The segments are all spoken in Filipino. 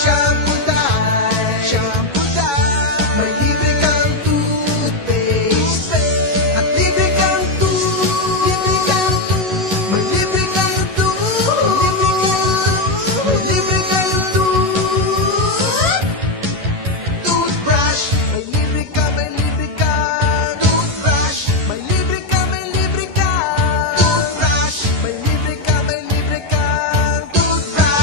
shampoo dye, shampoo dye. May libre kang toothpaste at libre kang libre kang may libre kang may libre kang toothbrush. May libre ka toothbrush. May libre ka toothbrush. May libre ka toothbrush.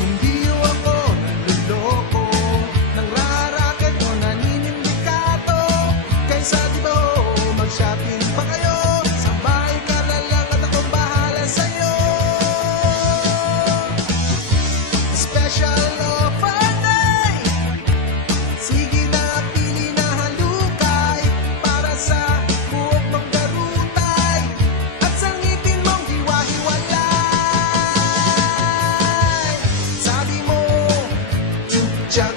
Hindi ako naluloko, nangrarakit o naninindikato. Kaysa di ba mag-shopping pa kayo, sa bahay ka na lang at akong bahala sa'yo. Special offer day, sige na pili na halukay, para sa buhok mong garutay at sa ngipin mong hiwa-hiwalay. Sabi mo, tsak